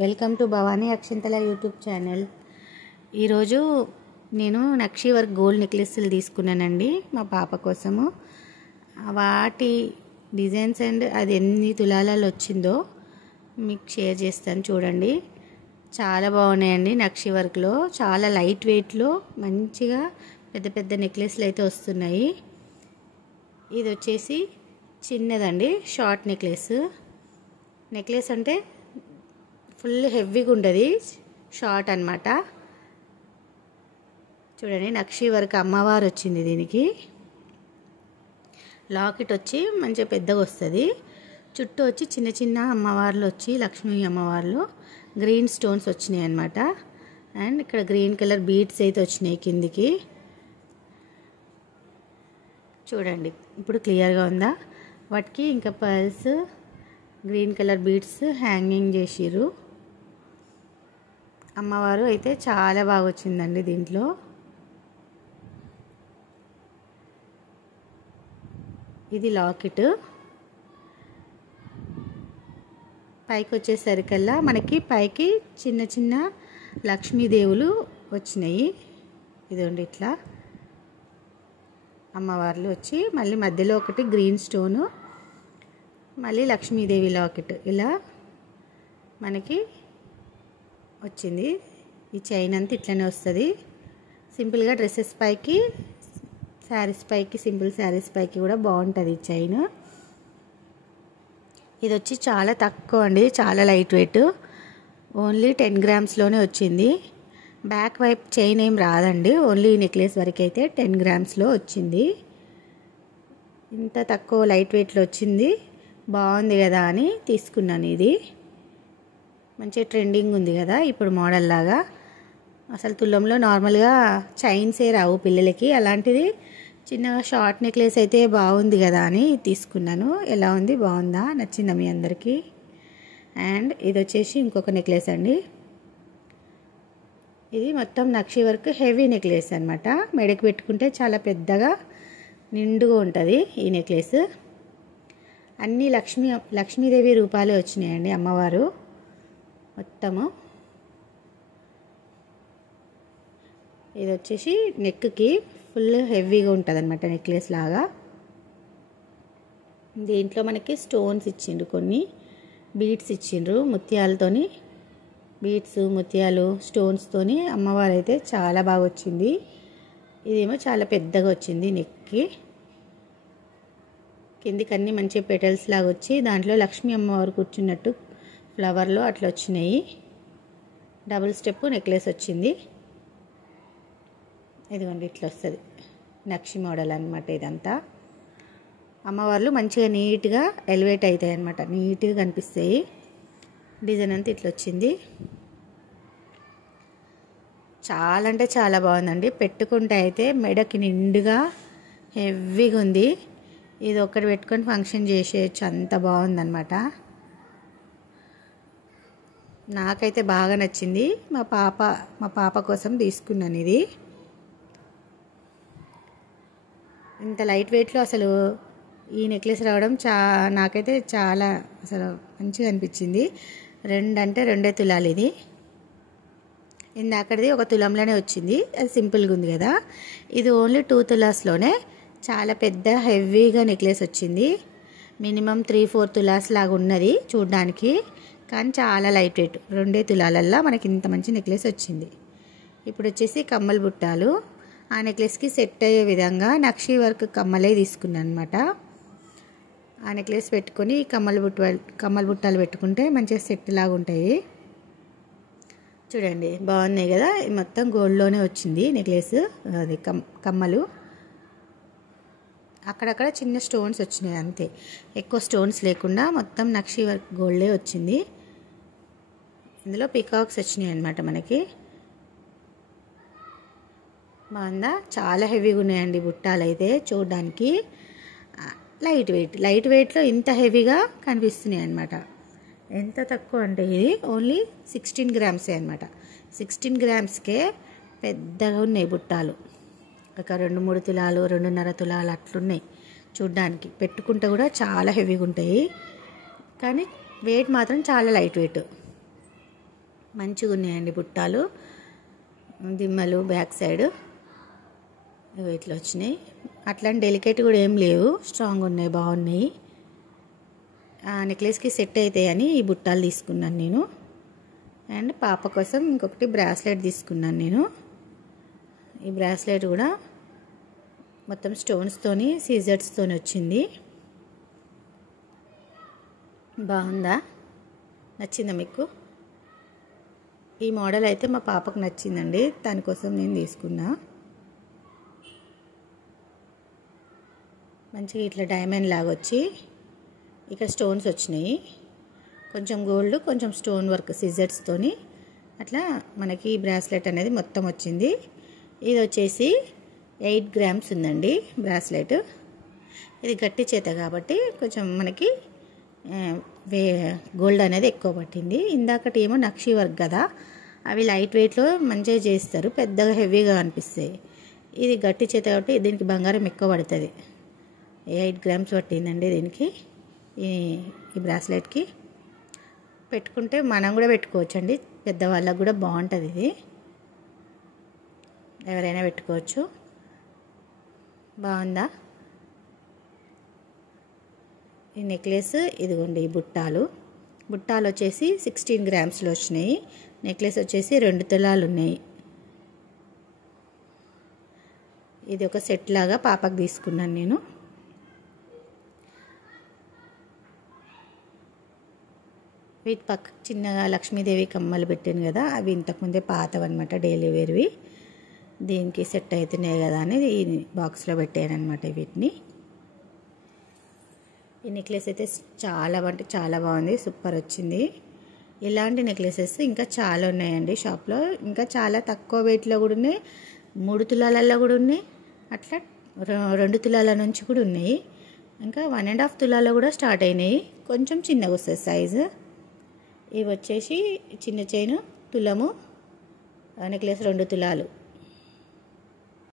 Welcome to Bhavani Akshintala YouTube channel. ఈరోజు నేను నక్షి work gold నెక్లెస్లు తీసుకున్నానండి మా పాప కోసము. వాటి డిజైన్స్ అండ్ అది ఎన్ని తులాలలో వచ్చిందో మీకు షేర్ చేస్తాను, చూడండి. చాలా బాగున్నాయండి. నక్షి వర్క్లో చాలా లైట్ వెయిట్లో మంచిగా పెద్ద పెద్ద నెక్లెస్లు అయితే వస్తున్నాయి. ఇది వచ్చేసి చిన్నదండి, షార్ట్ నెక్లెస్ అంటే ఫుల్ హెవీగా ఉంటుంది, షార్ట్ అన్నమాట. చూడండి, నక్షి వర్క్ అమ్మవారు వచ్చింది. దీనికి లాకెట్ వచ్చి మంచిగా పెద్దగా వస్తుంది. చుట్టూ వచ్చి చిన్న చిన్న అమ్మవార్లు వచ్చి లక్ష్మీ అమ్మవార్లు గ్రీన్ స్టోన్స్ వచ్చినాయి అన్నమాట. అండ్ ఇక్కడ గ్రీన్ కలర్ బీడ్స్ అయితే వచ్చినాయి కిందికి. చూడండి ఇప్పుడు క్లియర్గా ఉందా. వాటికి ఇంకా pearls green colour beads hanging చేసిర్రు. అమ్మవారు అయితే చాలా బాగా వచ్చిందండి. దీంట్లో ఇది లాకెట్. పైకి వచ్చేసరికల్లా మనకి పైకి చిన్న చిన్న లక్ష్మీదేవులు వచ్చినాయి. ఇదిగోండి ఇట్లా అమ్మవార్లు వచ్చి మళ్ళీ మధ్యలో ఒకటి గ్రీన్ స్టోను, మళ్ళీ లక్ష్మీదేవి లాకెట్ ఇలా మనకి వచ్చింది. ఈ చైన్ అంతా ఇట్లనే వస్తుంది. సింపుల్గా డ్రెస్సెస్ పైకి, శారీస్ పైకి, సింపుల్ శారీస్ పైకి కూడా బాగుంటుంది ఈ చైన్. ఇది వచ్చి చాలా తక్కువ అండి, చాలా లైట్ వెయిట్. ఓన్లీ 10 గ్రామ్స్లోనే వచ్చింది. బ్యాక్ వైపు చైన్ ఏం రాదండి, ఓన్లీ నెక్లెస్ వరకు అయితే 10 గ్రామ్స్లో వచ్చింది. ఇంత తక్కువ లైట్ వెయిట్లో వచ్చింది, బాగుంది కదా అని తీసుకున్నాను. ఇది మంచిగా ట్రెండింగ్ ఉంది కదా ఇప్పుడు మోడల్ లాగా. అసలు తులంలో నార్మల్గా చైన్సే రావు పిల్లలకి, అలాంటిది చిన్నగా షార్ట్ నెక్లెస్ అయితే బాగుంది కదా అని తీసుకున్నాను. ఎలా ఉంది, బాగుందా, నచ్చిందా మీ అందరికీ? అండ్ ఇది వచ్చేసి ఇంకొక నెక్లెస్ అండి. ఇది మొత్తం నక్షి వర్క్ హెవీ నెక్లెస్ అనమాట. మెడకి పెట్టుకుంటే చాలా పెద్దగా నిండుగా ఉంటుంది ఈ నెక్లెస్. అన్నీ లక్ష్మీదేవి రూపాలే వచ్చినాయండి అమ్మవారు మొత్తము. ఇది వచ్చేసి నెక్కి ఫుల్ హెవీగా ఉంటుంది అనమాట, నెక్లెస్ లాగా. దీంట్లో మనకి స్టోన్స్ ఇచ్చిండ్రు, కొన్ని బీడ్స్ ఇచ్చిండ్రు ముత్యాలతోని. బీడ్స్, ముత్యాలు, స్టోన్స్తోని అమ్మవారు అయితే చాలా బాగా వచ్చింది. ఇదేమో చాలా పెద్దగా వచ్చింది నెక్కి. కిందికి అన్నీ మంచి పెటల్స్ లాగా వచ్చి దాంట్లో లక్ష్మీ అమ్మవారు కూర్చున్నట్టు ఫ్లవర్లో అట్లా వచ్చినాయి. డబుల్ స్టెప్ నెక్లెస్ వచ్చింది. ఇదిగోండి ఇట్లా వస్తుంది, నక్షి మోడల్ అనమాట. ఇదంతా అమ్మవార్లు మంచిగా నీట్గా ఎలివేట్ అవుతాయి అన్నమాట, నీట్గా కనిపిస్తాయి. డిజైన్ అంతా ఇట్లా వచ్చింది. చాలా అంటే చాలా బాగుందండి. పెట్టుకుంటే అయితే మెడకి నిండుగా హెవీగా ఉంది. ఇది ఒక్కటి పెట్టుకొని ఫంక్షన్ చేసేయచ్చు, అంత బాగుందన్నమాట. నాకైతే బాగా నచ్చింది. మా పాప కోసం తీసుకున్నాను ఇది. ఇంత లైట్ వెయిట్లో అసలు ఈ నెక్లెస్ రావడం నాకైతే చాలా అసలు మంచిగా అనిపించింది. 2 అంటే 2 తులాలు. ఇది ఇందాకది 1 తులంలోనే వచ్చింది, అది సింపుల్గా ఉంది కదా. ఇది ఓన్లీ 2 తులాస్లోనే చాలా పెద్ద హెవీగా నెక్లెస్ వచ్చింది. మినిమం 3-4 తులాస్ లాగా ఉన్నది చూడ్డానికి, కానీ చాలా లైట్ వెయిట్. 2 తులాలల్లో మనకి ఇంత మంచి నెక్లెస్ వచ్చింది. ఇప్పుడు వచ్చేసి కమ్మల బుట్టాలు. ఆ నెక్లెస్కి సెట్ అయ్యే విధంగా నక్షి వర్క్ కమ్మలే తీసుకున్నాను అనమాట. ఆ నెక్లెస్ పెట్టుకొని కమ్మల బుట్టాలు పెట్టుకుంటే మంచిగా సెట్ లాగా ఉంటాయి. చూడండి బాగున్నాయి కదా. మొత్తం గోల్డ్లోనే వచ్చింది నెక్లెస్, అది కమ్మలు. అక్కడక్కడ చిన్న స్టోన్స్ వచ్చినాయి అంతే, ఎక్కువ స్టోన్స్ లేకుండా మొత్తం నక్షి వర్క్ గోల్డే వచ్చింది. ఇందులో పికాక్స్ వచ్చినాయి అన్నమాట మనకి. బాగుందా, చాలా హెవీగా ఉన్నాయండి బుట్టాలు అయితే చూడడానికి. లైట్ వెయిట్లో ఇంత హెవీగా కనిపిస్తున్నాయి అన్నమాట. ఎంత తక్కువ అంటే ఇది ఓన్లీ 16 గ్రామ్సే అనమాట. 16 గ్రామ్స్కే పెద్దగా ఉన్నాయి బుట్టాలు. ఒక 2-3 తులాలు, 2.5 తులాలు అట్లున్నాయి చూడ్డానికి. పెట్టుకుంటే కూడా చాలా హెవీగా ఉంటాయి, కానీ వెయిట్ మాత్రం చాలా లైట్ వెయిట్. మంచిగా ఉన్నాయండి బుట్టాలు, దిమ్మలు బ్యాక్ సైడ్ ఇట్లా వచ్చినాయి. అట్లాంటి డెలికేట్ కూడా ఏం లేవు, స్ట్రాంగ్ ఉన్నాయి, బాగున్నాయి. ఆ నెక్లెస్కి సెట్ అవుతాయని ఈ బుట్టాలు తీసుకున్నాను నేను. అండ్ పాప కోసం ఇంకొకటి బ్రాస్లెట్ తీసుకున్నాను నేను. ఈ బ్రాస్లెట్ కూడా మొత్తం స్టోన్స్తోని సీజర్స్తోని వచ్చింది. బాగుందా? నచ్చిందా మీకు? ఈ మోడల్ అయితే మా పాపకు నచ్చిందండి, దానికోసం నేను తీసుకున్నా. మంచిగా ఇట్లా డైమండ్ లాగా వచ్చి ఇక్కడ స్టోన్స్ వచ్చినాయి, కొంచెం గోల్డ్ కొంచెం స్టోన్ వర్క్ సిజర్స్తోని అట్లా మనకి బ్రాస్లెట్ అనేది మొత్తం వచ్చింది. ఇది వచ్చేసి 8 గ్రామ్స్ ఉందండి బ్రాస్లెట్. ఇది గట్టి చేత కాబట్టి కొంచెం మనకి గోల్డ్ అనేది ఎక్కువ పట్టింది. ఇందాకటి ఏమో నక్షి వర్క్ కదా, అవి లైట్ వెయిట్లో మంచిగా చేస్తారు, పెద్దగా హెవీగా అనిపిస్తాయి. ఇది గట్టి చేత కాబట్టి దీనికి బంగారం ఎక్కువ పడుతుంది. 8 గ్రామ్స్ పట్టిందండి దీనికి, ఈ బ్రాస్లెట్కి. పెట్టుకుంటే మనం కూడా పెట్టుకోవచ్చండి, పెద్దవాళ్ళకు కూడా బాగుంటుంది. ఇది ఎవరైనా పెట్టుకోవచ్చు. బాగుందా? ఈ నెక్లెస్ ఇదిగోండి. ఈ బుట్టాలు వచ్చేసి 16 గ్రామ్స్లో వచ్చినాయి. నెక్లెస్ వచ్చేసి 2 తులాలు ఉన్నాయి. ఇది ఒక సెట్ లాగా పాపకు తీసుకున్నాను నేను. వీటి పక్క చిన్నగా లక్ష్మీదేవి కమ్మలు పెట్టాను కదా, అవి ఇంతకుముందే పాతవన్నమాట, డైలీ వేర్వి. దీనికి సెట్ అవుతున్నాయి కదా అని ఈ బాక్స్లో పెట్టాను అనమాట వీటిని. ఈ నెక్లెస్ అయితే చాలా అంటే చాలా బాగుంది, సూపర్ వచ్చింది. ఇలాంటి నెక్లెసెస్ ఇంకా చాలా ఉన్నాయండి షాప్లో. ఇంకా చాలా తక్కువ వెయిట్లో కూడా ఉన్నాయి, 3 తులాలలో కూడా ఉన్నాయి, అట్లా 2 తులాల నుంచి కూడా ఉన్నాయి. ఇంకా 1.5 తులాలో కూడా స్టార్ట్ అయినాయి, కొంచెం చిన్నగా వస్తుంది సైజు. ఇవి వచ్చేసి చిన్న చైను తులము, నెక్లెస్ 2 తులాలు.